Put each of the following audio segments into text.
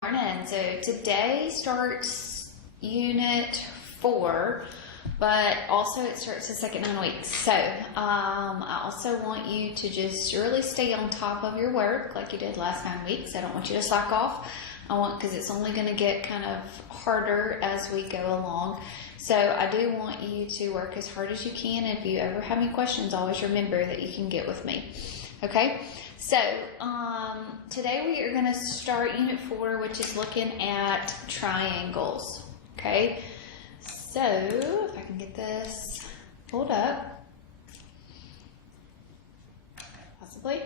Morning. So today starts unit 4, but also it starts the second 9 weeks. So I also want you to just really stay on top of your work like you did last 9 weeks. I don't want you to slack off. Because it's only going to get kind of harder as we go along. So I do want you to work as hard as you can. If you ever have any questions, always remember that you can get with me. Okay? So today we are going to start unit 4, which is looking at triangles. Okay? So if I can get this pulled up, possibly.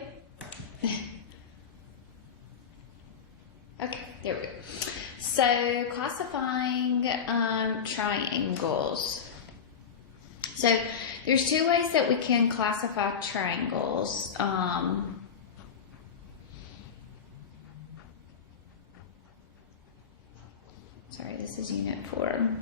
Okay, there we go. So classifying triangles. So there's 2 ways that we can classify triangles. Sorry, this is unit 4.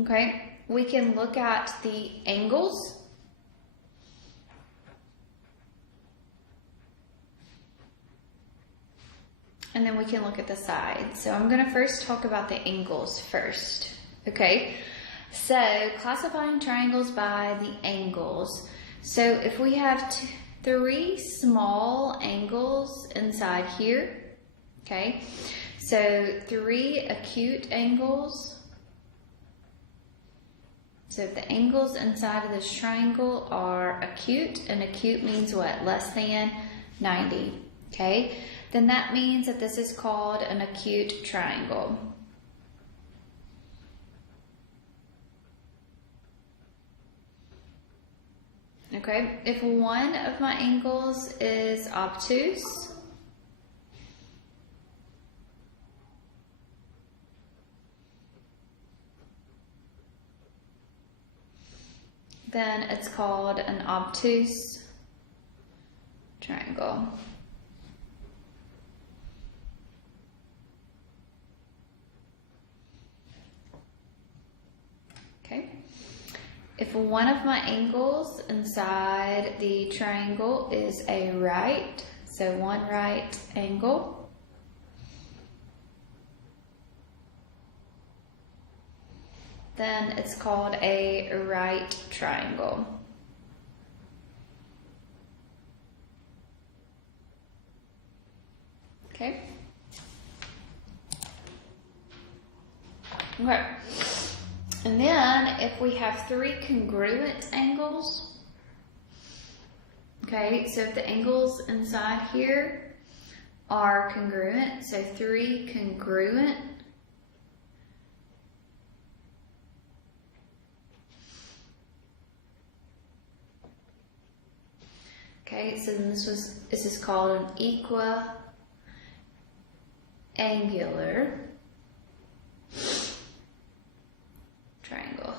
Okay, we can look at the angles. And then we can look at the sides. So I'm going to first talk about the angles first. Okay, so classifying triangles by the angles. So if we have 3 small angles inside here, okay, so 3 acute angles. So if the angles inside of this triangle are acute, and acute means what? Less than 90, okay? Then that means that this is called an acute triangle. Okay, if one of my angles is obtuse, then it's called an obtuse triangle. Okay. If one of my angles inside the triangle is a right, so one right angle, then it's called a right triangle. Okay. Okay. And then if we have 3 congruent angles, okay, so if the angles inside here are congruent, so 3 congruent, okay, so then this is called an equiangular triangle.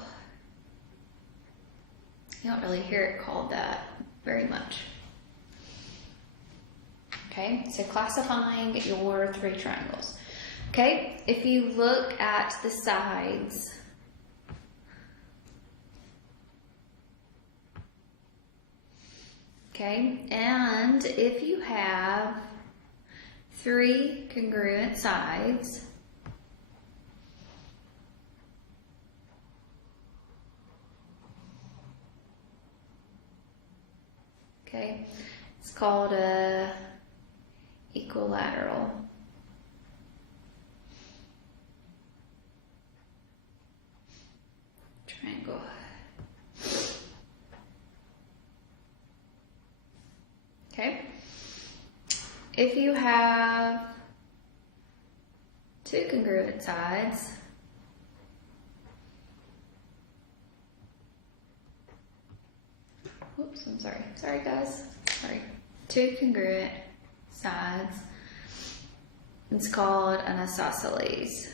You don't really hear it called that very much. Okay, so classifying your 3 triangles. Okay, if you look at the sides, okay, and if you have 3 congruent sides, okay, it's called a equilateral. Triangle. Okay. If you have 2 congruent sides, oops, I'm sorry. Sorry, guys. Sorry. 2 congruent sides. It's called an isosceles.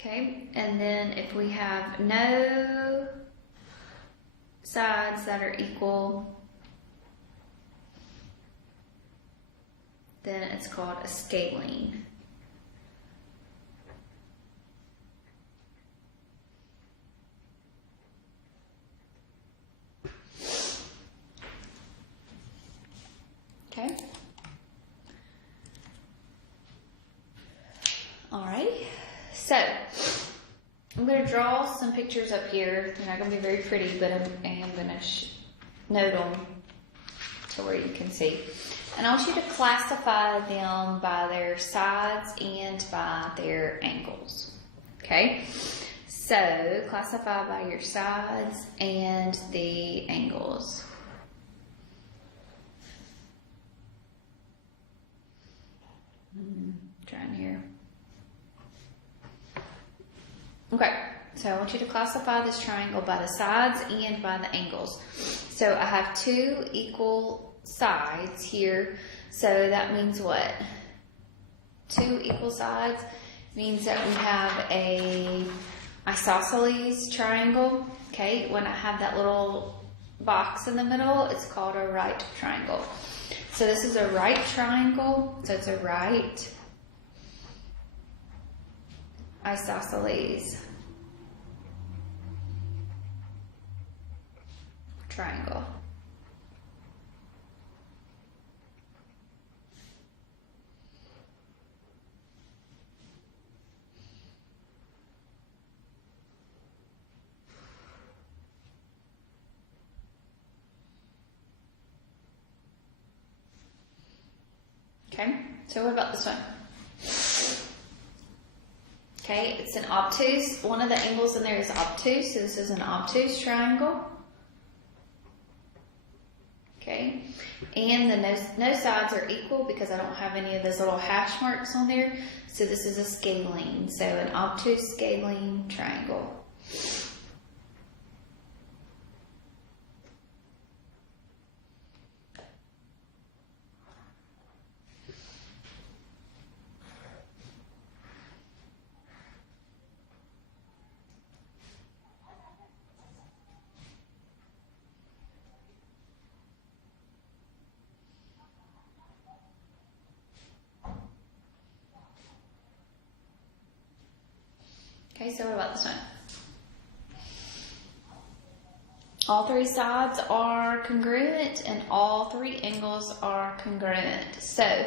Okay, and then if we have no sides that are equal, then it's called a scalene. Alright, so I'm going to draw some pictures up here. They're not going to be very pretty, but I am going to note them to where you can see. And I want you to classify them by their sides and by their angles. Okay? So, classify by your sides and the angles. Trying here. Okay, so I want you to classify this triangle by the sides and by the angles. So I have two equal sides here. So that means what? Two equal sides means that we have a isosceles triangle. Okay, when I have that little box in the middle, it's called a right triangle. So this is a right triangle, so it's a right isosceles triangle. Okay, so what about this one? Okay, it's an obtuse. One of the angles in there is obtuse, so this is an obtuse triangle. Okay, and the no sides are equal because I don't have any of those little hash marks on there. So this is a scalene, so an obtuse scalene triangle. Okay, so what about this one? All three sides are congruent and all three angles are congruent. So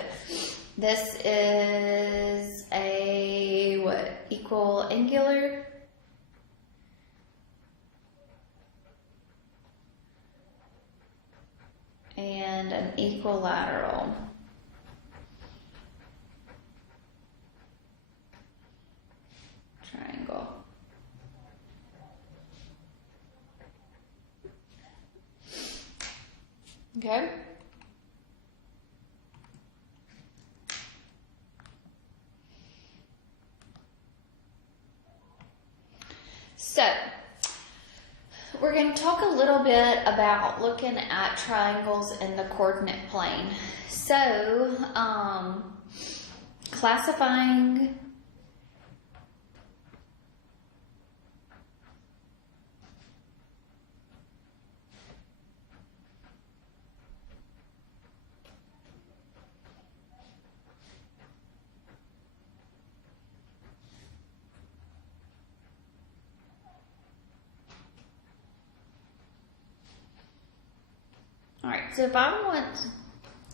this is a what? Equal angular. And an equilateral. Triangle. Okay. So, we're going to talk a little bit about looking at triangles in the coordinate plane. So, classifying so if I want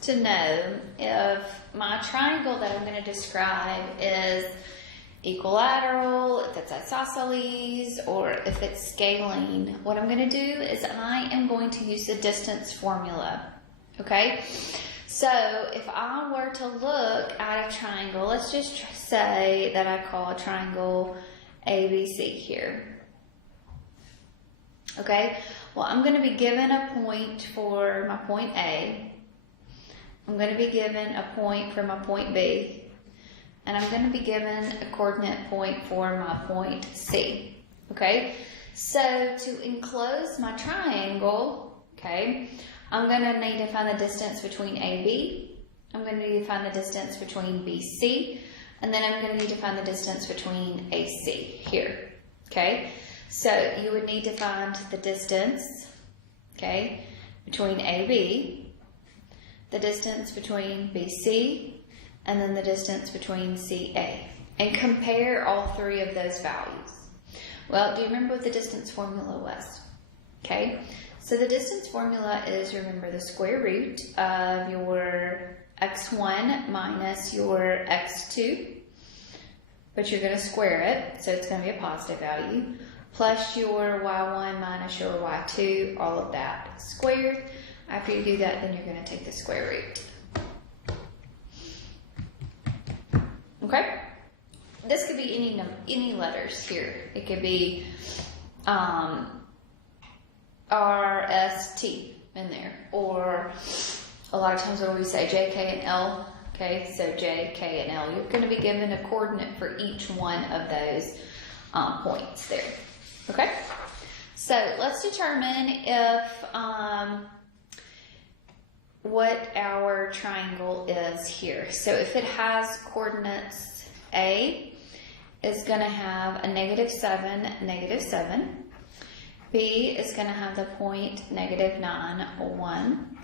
to know if my triangle that I'm going to describe is equilateral, if it's isosceles, or if it's scalene, what I'm going to do is I am going to use the distance formula. Okay? So if I were to look at a triangle, let's just say that I call a triangle ABC here. Okay? Well, I'm going to be given a point for my point A. I'm going to be given a point for my point B. And I'm going to be given a coordinate point for my point C. Okay? So to enclose my triangle, okay, I'm going to need to find the distance between AB. I'm going to need to find the distance between BC. And then I'm going to need to find the distance between AC here. Okay? So you would need to find the distance, okay, between AB, the distance between BC, and then the distance between CA, and compare all three of those values. Well, do you remember what the distance formula was? Okay, so the distance formula is, remember, the square root of your x1 minus your x2 but you're going to square it, so it's going to be a positive value, plus your y1 minus your y2, all of that squared. After you do that, then you're going to take the square root. Okay? This could be any letters here. It could be R, S, T in there. Or a lot of times when we say J, K, and L, okay, so J, K, and L, you're going to be given a coordinate for each one of those points there. Okay? So let's determine if what our triangle is here. So if it has coordinates, A is going to have a -7, -7. B is going to have the point -9, 1.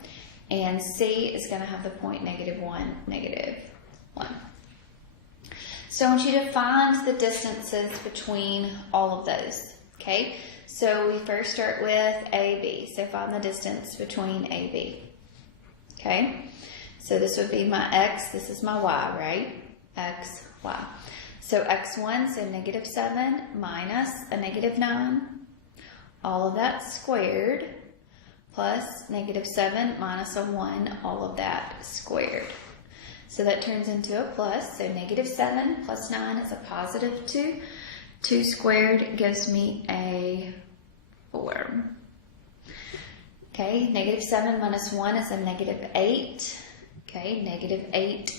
And C is going to have the point -1, -1. So I want you to find the distances between all of those. Okay? So we first start with AB. So find the distance between AB. Okay? So this would be my X. This is my Y, right? X, Y. So X1, so -7 minus a -9. All of that squared. Plus -7 minus a 1, all of that squared. So that turns into a plus. So -7 plus 9 is a +2. 2 squared gives me a 4. Okay, -7 minus 1 is a -8. Okay, -8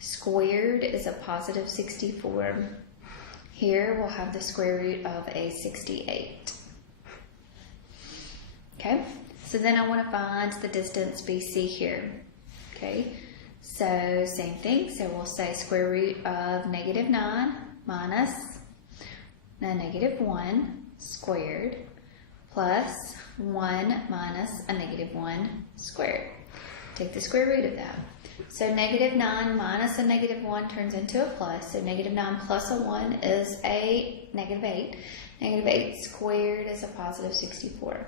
squared is a +64. Here we'll have the square root of a 68. Okay, so then I want to find the distance BC here. Okay, so same thing. So we'll say square root of -9 minus the -1 squared plus 1 minus a -1 squared. Take the square root of that. So -9 minus a -1 turns into a plus. So -9 plus a 1 is a -8. -8 squared is a +64.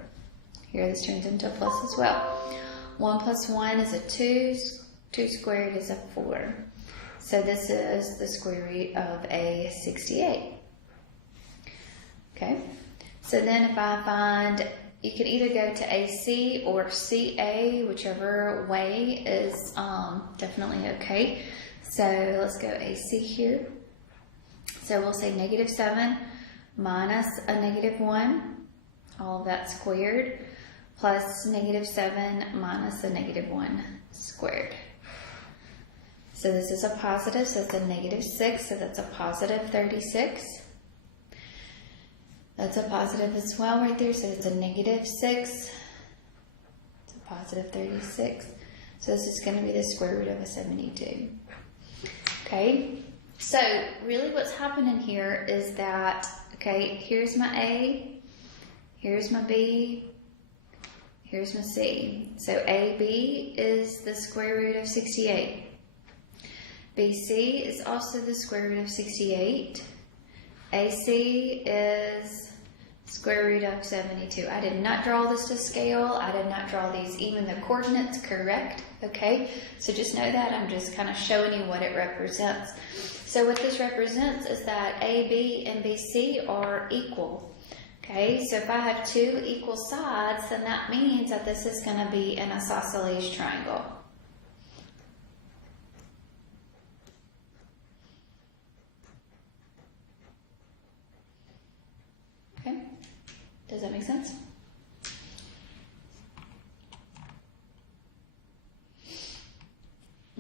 Here this turns into a plus as well. 1 plus 1 is a 2. 2 squared is a 4. So this is the square root of a 68. Okay. So then if I find, you can either go to AC or CA, whichever way is definitely okay. So let's go AC here. So we'll say -7 minus a -1, all of that squared, plus -7 minus a -1 squared. So this is a positive, so it's a -6, so that's a +36. That's a positive as well right there, so it's a -6. It's a +36. So this is going to be the square root of a 72. Okay, so really what's happening here is that, okay, here's my A, here's my B, here's my C. So AB is the square root of 68. BC is also the square root of 68. AC is square root of 72. I did not draw this to scale. I did not draw these, even the coordinates correct. Okay, so just know that. I'm just kind of showing you what it represents. So what this represents is that AB and BC are equal. Okay, so if I have two equal sides, then that means that this is going to be an isosceles triangle. Okay, does that make sense?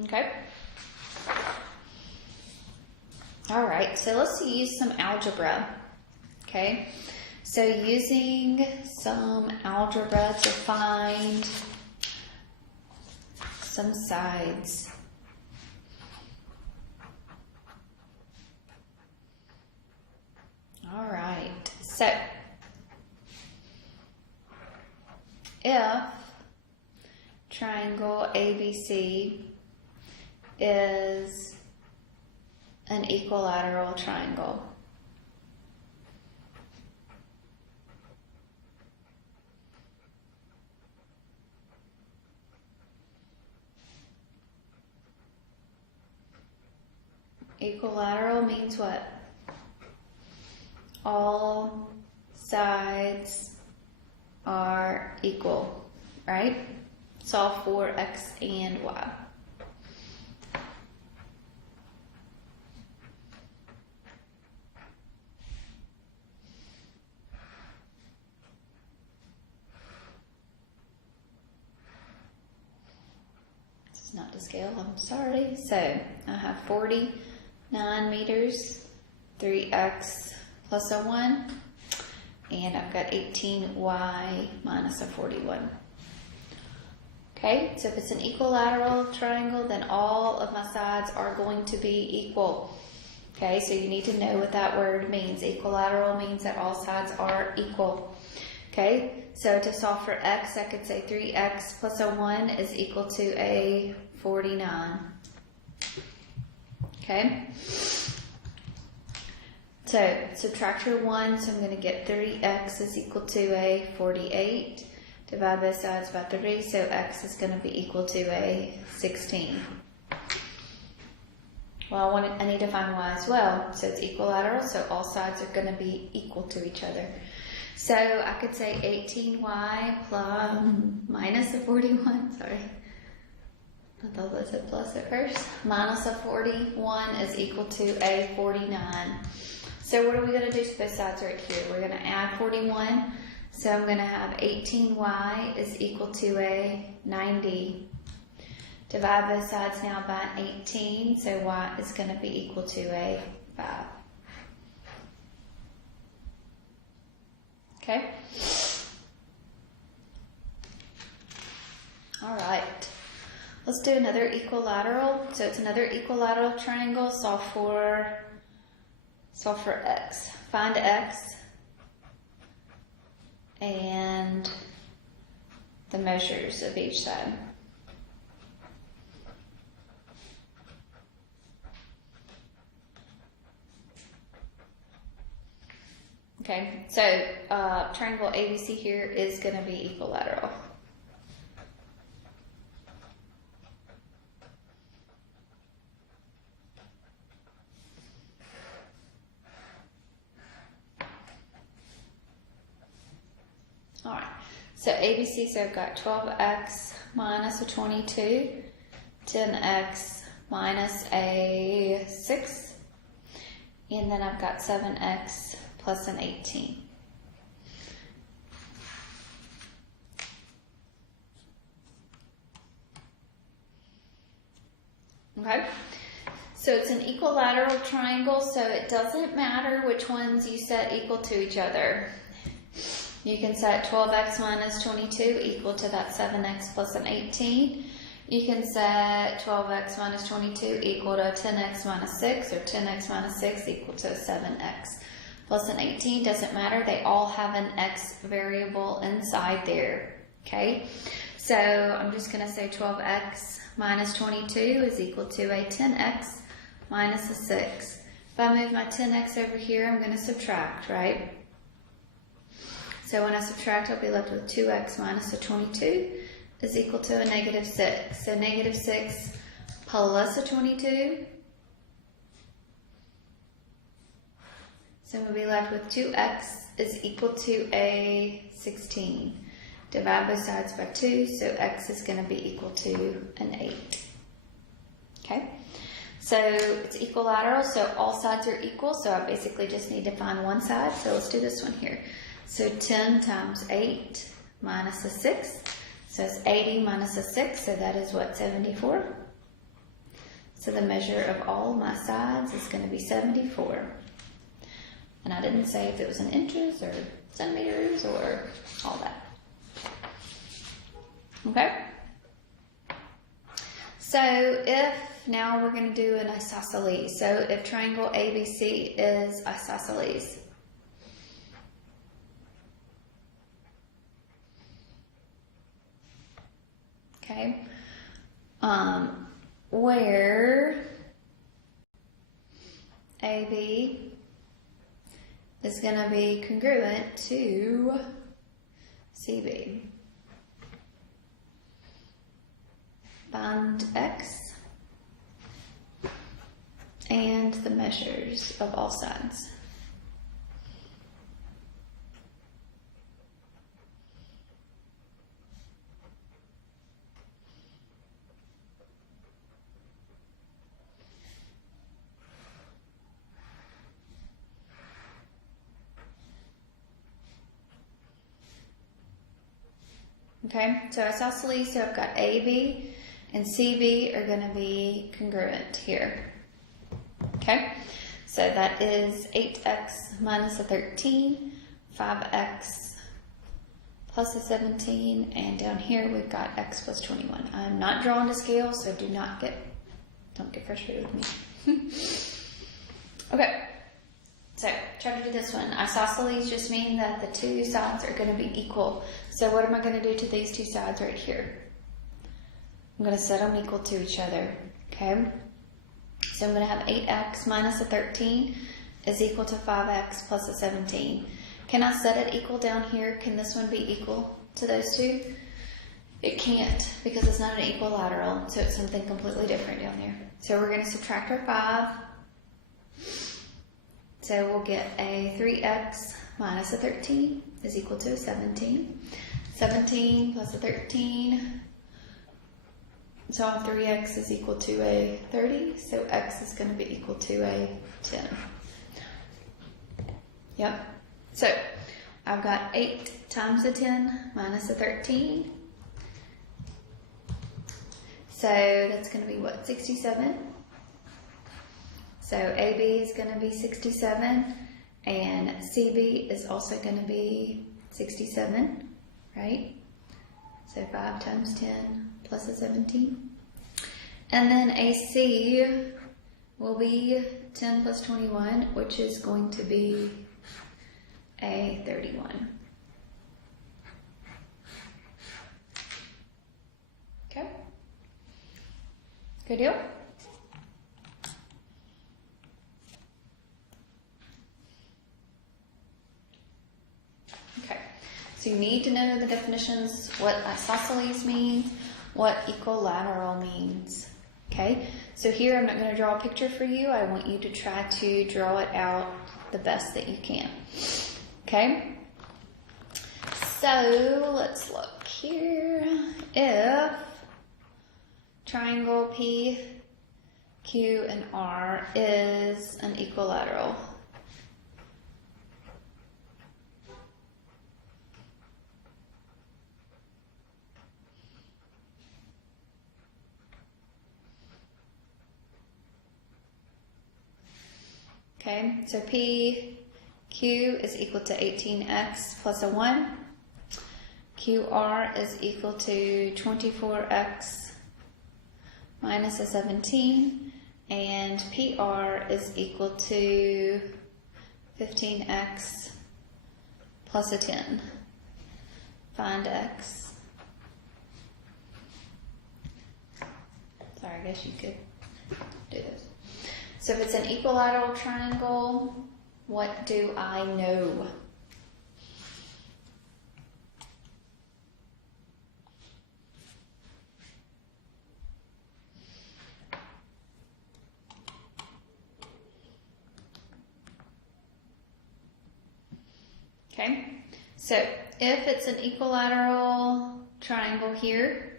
Okay. All right, so let's use some algebra. Okay, so using some algebra to find some sides. All right, so if triangle ABC is an equilateral triangle, equilateral means what? all sides are equal, right? Solve for x and y. This is not to scale, I'm sorry. So I have 49 meters, 3x plus a 1, and I've got 18y minus a 41. Okay, so if it's an equilateral triangle, then all of my sides are going to be equal. Okay, so you need to know what that word means. Equilateral means that all sides are equal. Okay, so to solve for x, I could say 3x plus a 1 is equal to a 49. Okay, so subtract your 1, so I'm going to get 3x is equal to a 48. Divide both sides by 3, so x is going to be equal to a 16. Well, I need to find y as well. So it's equilateral, so all sides are going to be equal to each other. So I could say 18y plus minus a 41, sorry. I thought I said plus at first. Minus a 41 is equal to a 49. So what are we going to do to both sides right here? We're going to add 41. So I'm going to have 18y is equal to a 90. Divide both sides now by 18, so y is going to be equal to a 5. Okay? All right. Let's do another equilateral. So it's another equilateral triangle. Solve for x. Find x and the measures of each side. Okay, so triangle ABC here is going to be equilateral. All right, so ABC, so I've got 12x minus a 22, 10x minus a 6, and then I've got 7x plus an 18. Okay, so it's an equilateral triangle, so it doesn't matter which ones you set equal to each other. You can set 12x minus 22 equal to that 7x plus an 18. You can set 12x minus 22 equal to 10x minus 6, or 10x minus 6 equal to 7x plus an 18. Doesn't matter. They all have an x variable inside there. Okay, so I'm just going to say 12x minus 22 is equal to a 10x minus a 6. If I move my 10x over here, I'm going to subtract, right? So when I subtract, I'll be left with 2x minus a 22 is equal to a negative 6. So negative 6 plus a 22. So we'll be left with 2x is equal to a 16. Divide both sides by 2, so x is going to be equal to an 8. Okay, so it's equilateral, so all sides are equal, so I basically just need to find one side. So let's do this one here. So 10 times 8 minus a 6. So it's 80 minus a 6, so that is what, 74? So the measure of all my sides is going to be 74. And I didn't say if it was in inches or centimeters or all that. Okay? So if, now we're going to do an isosceles. So if triangle ABC is isosceles, okay, where AB is going to be congruent to CB. Find x and the measures of all sides. Okay, so isosceles, so I've got AB and CB are going to be congruent here. Okay, so that is 8x minus a 13, 5x plus a 17, and down here we've got x plus 21. I'm not drawing to scale, so don't get frustrated with me. Okay, so try to do this one. Isosceles just mean that the two sides are going to be equal. So what am I going to do to these two sides right here? I'm going to set them equal to each other, okay? So I'm going to have 8x minus a 13 is equal to 5x plus a 17. Can I set it equal down here? Can this one be equal to those two? It can't, because it's not an equilateral, so it's something completely different down there. So we're going to subtract our 5. So we'll get a 3x minus a 13 is equal to a 17. 17 plus a 13. So 3x is equal to a 30, so x is going to be equal to a 10. Yep. So I've got 8 times a 10 minus a 13. So that's going to be what, 67? So AB is going to be 67, and CB is also going to be 67, right? So 5 times 10 plus a 17. And then AC will be 10 plus 21, which is going to be a 31. Okay? Good deal? Okay, so you need to know the definitions, what isosceles means, what equilateral means. Okay, so here I'm not going to draw a picture for you. I want you to try to draw it out the best that you can. Okay, so let's look here. If triangle P, Q, and R is an equilateral, okay, so PQ is equal to 18x plus a 1. QR is equal to 24x minus a 17. And PR is equal to 15x plus a 10. Find x. Sorry, I guess you could do this. So if it's an equilateral triangle, what do I know? Okay, so if it's an equilateral triangle here,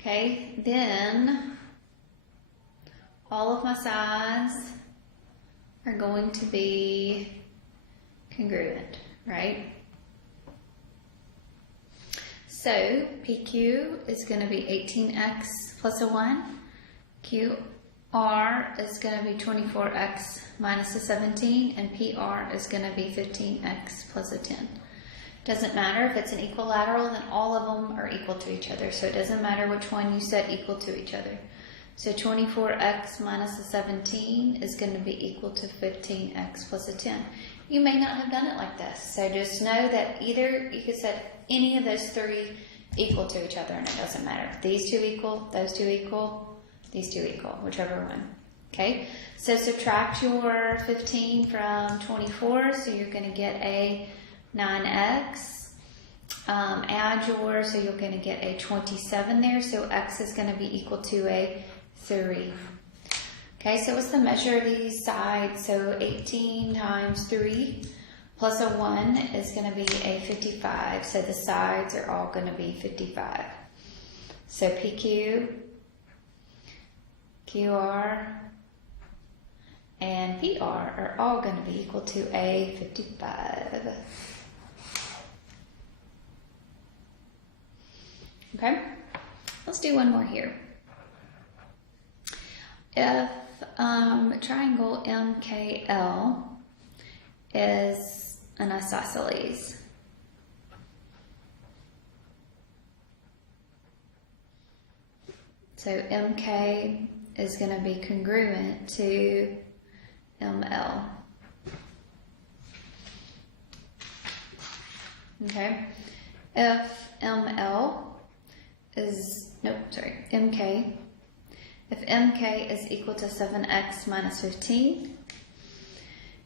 okay, then all of my sides are going to be congruent, right? So PQ is going to be 18x plus a 1. QR is going to be 24x minus a 17. And PR is going to be 15x plus a 10. Doesn't matter if it's an equilateral, then all of them are equal to each other. So it doesn't matter which one you set equal to each other. So 24x minus a 17 is going to be equal to 15x plus a 10. You may not have done it like this. So just know that either you could set any of those three equal to each other, and it doesn't matter. These two equal, those two equal, these two equal, whichever one. Okay, so subtract your 15 from 24, so you're going to get a 9x. Add yours, so you're going to get a 27 there, so x is going to be equal to a 3. Okay, so what's the measure of these sides? So 18 times 3 plus a 1 is going to be a 55. So the sides are all going to be 55. So PQ, QR, and PR are all going to be equal to a 55. Okay, let's do one more here. If triangle MKL is an isosceles, so MK is going to be congruent to ML. Okay, if MK, if MK is equal to 7x minus 15,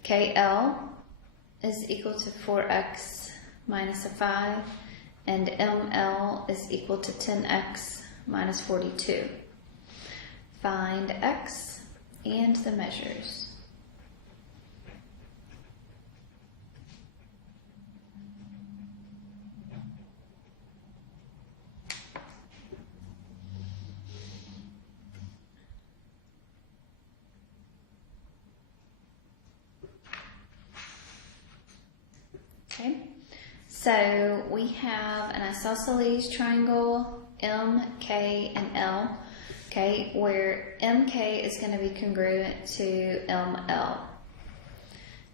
KL is equal to 4x minus a 5, and ML is equal to 10x minus 42. Find x and the measures. Okay, so we have an isosceles triangle MK and L, okay, where MK is going to be congruent to ML.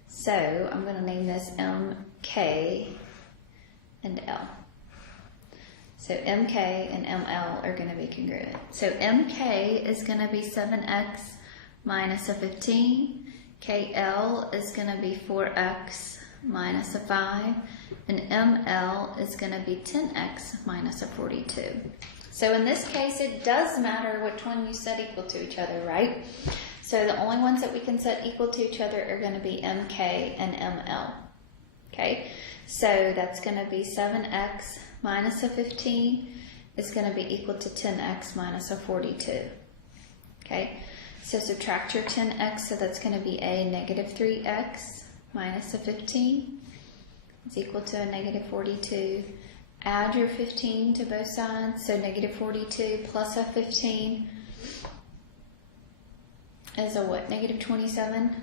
So I'm going to name this MK and L. So MK and ML are going to be congruent. So MK is going to be 7x minus a 15. KL is going to be 4x minus a 5, and ML is going to be 10x minus a 42. So in this case, it does matter which one you set equal to each other, right? So the only ones that we can set equal to each other are going to be MK and ML. Okay, so that's going to be 7x minus a 15 is going to be equal to 10x minus a 42. Okay, so subtract your 10x, so that's going to be a negative 3x minus a 15 is equal to a negative 42. Add your 15 to both sides, so negative 42 plus a 15 is a what? Negative 27.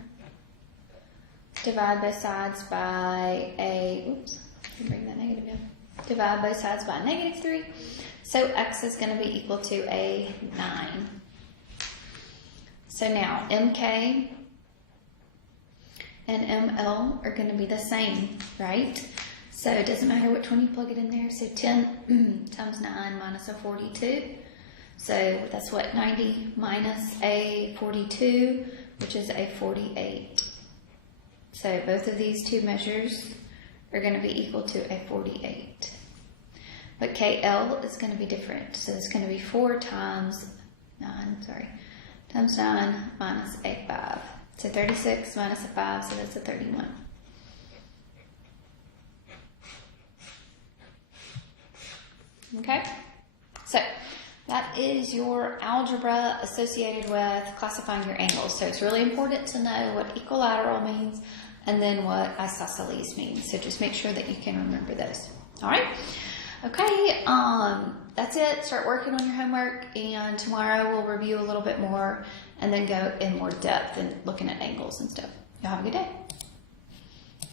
Divide both sides by a, oops, bring that negative down. Divide both sides by negative 3. So x is going to be equal to a 9. So now MK and ML are going to be the same, right? So it doesn't matter which one you plug it in there. So 10 times 9 minus a 42. So that's what, 90 minus a 42, which is a 48. So both of these two measures are going to be equal to a 48. But KL is going to be different. So it's going to be 4 times 9 minus a 5. So 36 minus a 5, so that's a 31. Okay, so that is your algebra associated with classifying your angles. So it's really important to know what equilateral means and then what isosceles means. So just make sure that you can remember those. All right, okay, that's it. Start working on your homework, and tomorrow we'll review a little bit more and then go in more depth and looking at angles and stuff. Y'all have a good day.